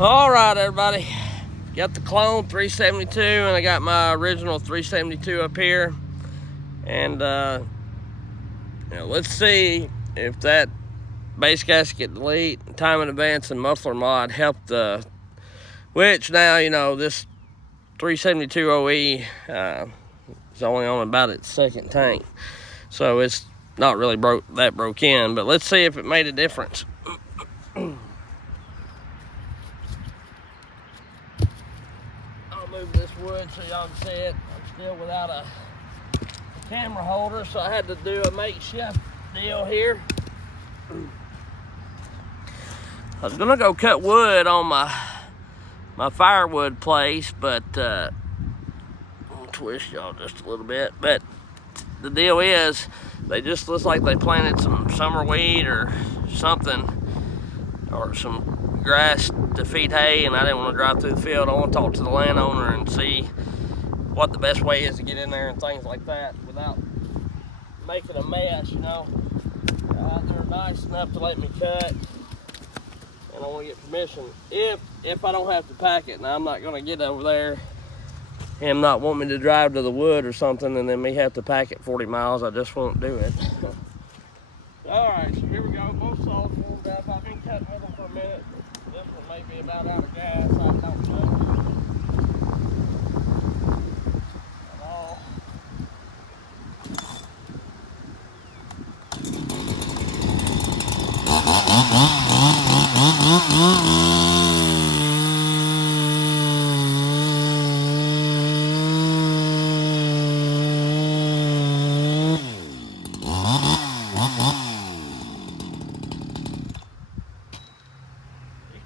All right, everybody. Got the clone 372, and I got my original 372 up here. And let's see if that base gasket delete, time in advance, and muffler mod helped the. Which now this 372 OE is only on about its second tank, so it's not really broke in. But let's see if it made a difference. Move this wood so y'all can see it. I'm still without a camera holder, so I had to do a makeshift deal here. I was gonna go cut wood on my firewood place, but I'll twist y'all just a little bit. But the deal is, they just looks like they planted some summer weed or something, or some grass to feed hay, and I didn't want to drive through the field. I want to talk to the landowner and see what the best way is to get in there and things like that without making a mess, They're nice enough to let me cut, and I want to get permission if I don't have to pack it. Now, I'm not going to get over there and not want me to drive to the wood or something and then me have to pack it 40 miles. I just won't do it. Alright, so here we go. Both saws warmed up. I've been cutting with them for a minute. This one may be about out of gas. I don't know. At all.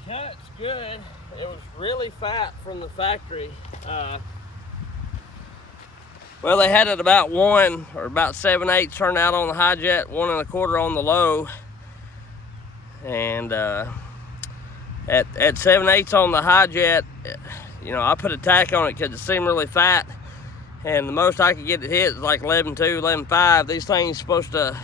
It's good. It was really fat from the factory. Well, they had it about 1 or about 7/8 turned out on the high jet, 1 1/4 on the low, and at 7/8 on the high jet, I put a tack on it because it seemed really fat, and the most I could get it hit is like 11.2, 11.5. These things supposed to.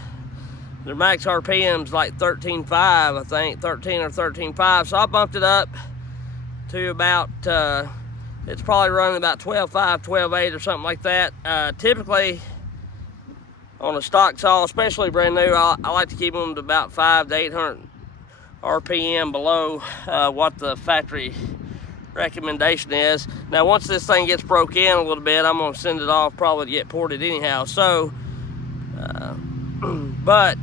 Their max RPM's like 13.5, I think, 13 or 13.5. So I bumped it up to about, it's probably running about 12.5, 12.8 or something like that. Typically, on a stock saw, especially brand new, I like to keep them to about 500 to 800 RPM below what the factory recommendation is. Now, once this thing gets broke in a little bit, I'm going to send it off probably to get ported anyhow. So, but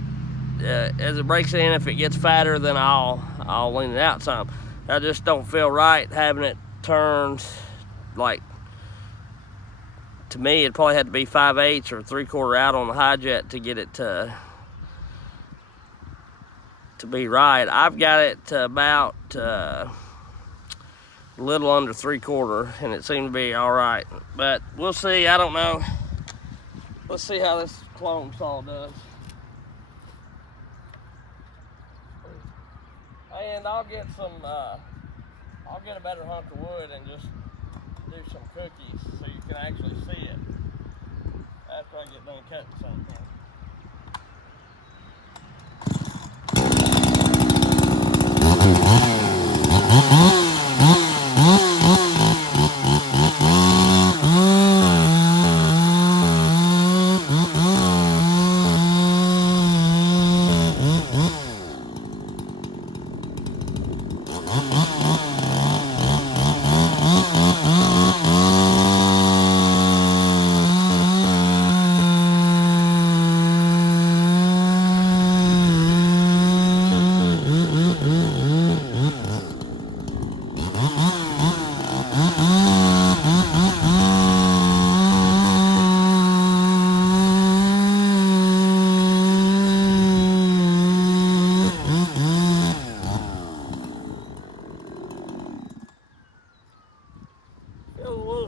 as it breaks in, if it gets fatter, then I'll lean it out some. I just don't feel right having it turned, like, to me it probably had to be 5/8 or 3/4 out on the high jet to get it to be right. I've got it to about a little under 3/4, and it seemed to be all right. But we'll see. I don't know. Let's see how this clone saw does. And I'll get a better hunk of wood and just do some cookies so you can actually see it after I get done cutting something.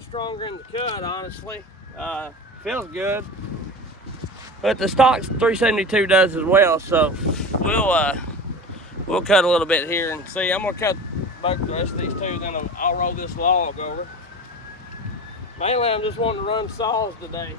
Stronger in the cut, honestly. Feels good, but the stock 372 does as well. So we'll cut a little bit here and see. I'm gonna cut both the rest of these two, then I'll roll this log over. Mainly, I'm just wanting to run saws today.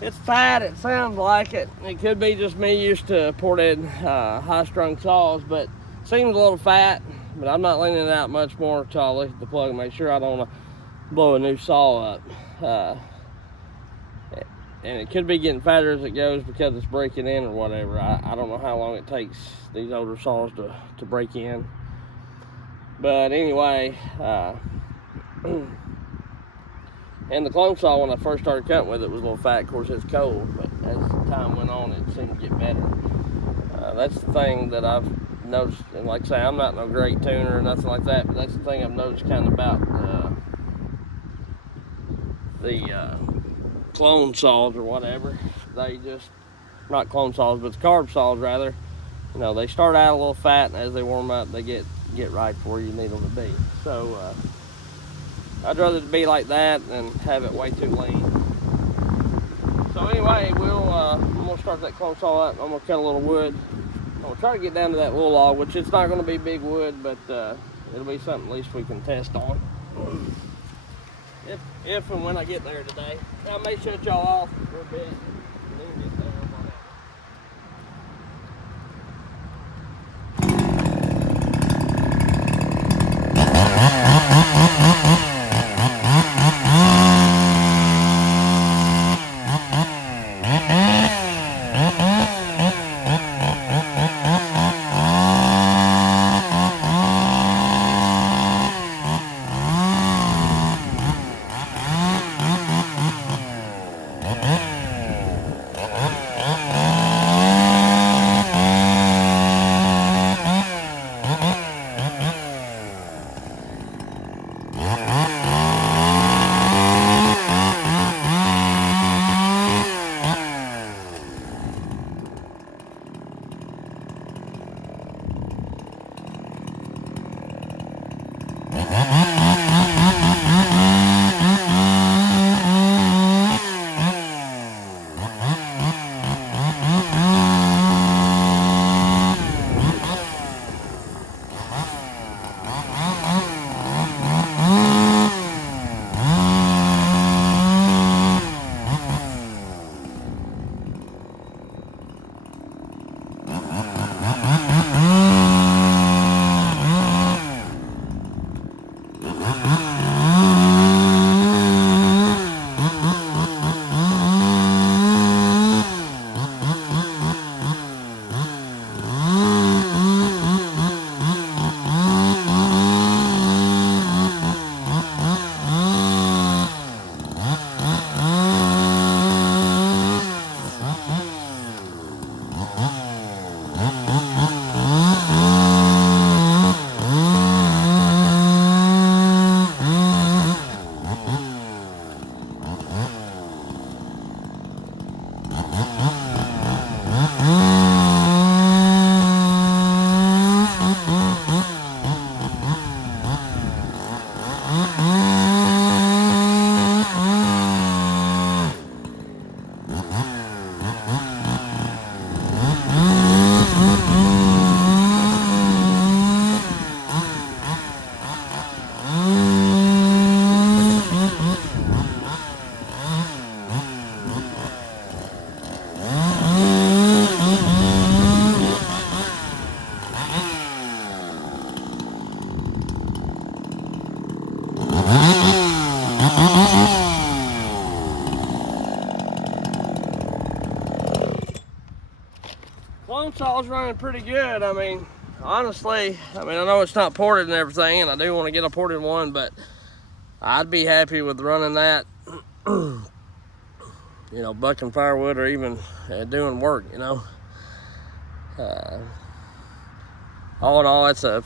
It's fat, it sounds like it. It could be just me used to ported high-strung saws, but it seems a little fat, but I'm not leaning it out much more until I look at the plug and make sure I don't want to blow a new saw up. And it could be getting fatter as it goes because it's breaking in or whatever. I don't know how long it takes these older saws to break in. But anyway, and the clone saw, when I first started cutting with it, was a little fat. Of course, it's cold, but as time went on, it seemed to get better. That's the thing that I've noticed, and like I say, I'm not no great tuner or nothing like that, but that's the thing I've noticed kind of about the clone saws or whatever. They just, not clone saws, but the carb saws rather, you know, they start out a little fat, and as they warm up, they get right where you need them to be. So I'd rather it be like that than have it way too lean. So anyway, I'm gonna start that clone saw up. I'm gonna cut a little wood. I'm gonna try to get down to that wool log, which it's not gonna be big wood, but it'll be something at least we can test on. If and when I get there today. I may shut y'all off for a bit. Clone saw's running pretty good. I mean, honestly, I know it's not ported and everything, and I do want to get a ported one, but I'd be happy with running that, you know, bucking firewood or even doing work, you know. All in all, it's a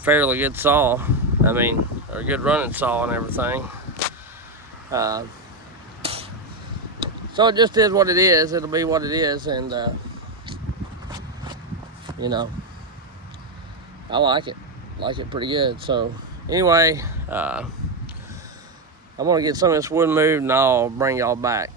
fairly good saw. I mean, or a good running saw and everything. So it just is what it is. It'll be what it is, and you know, I like it pretty good. So anyway, I'm gonna get some of this wood moved and I'll bring y'all back.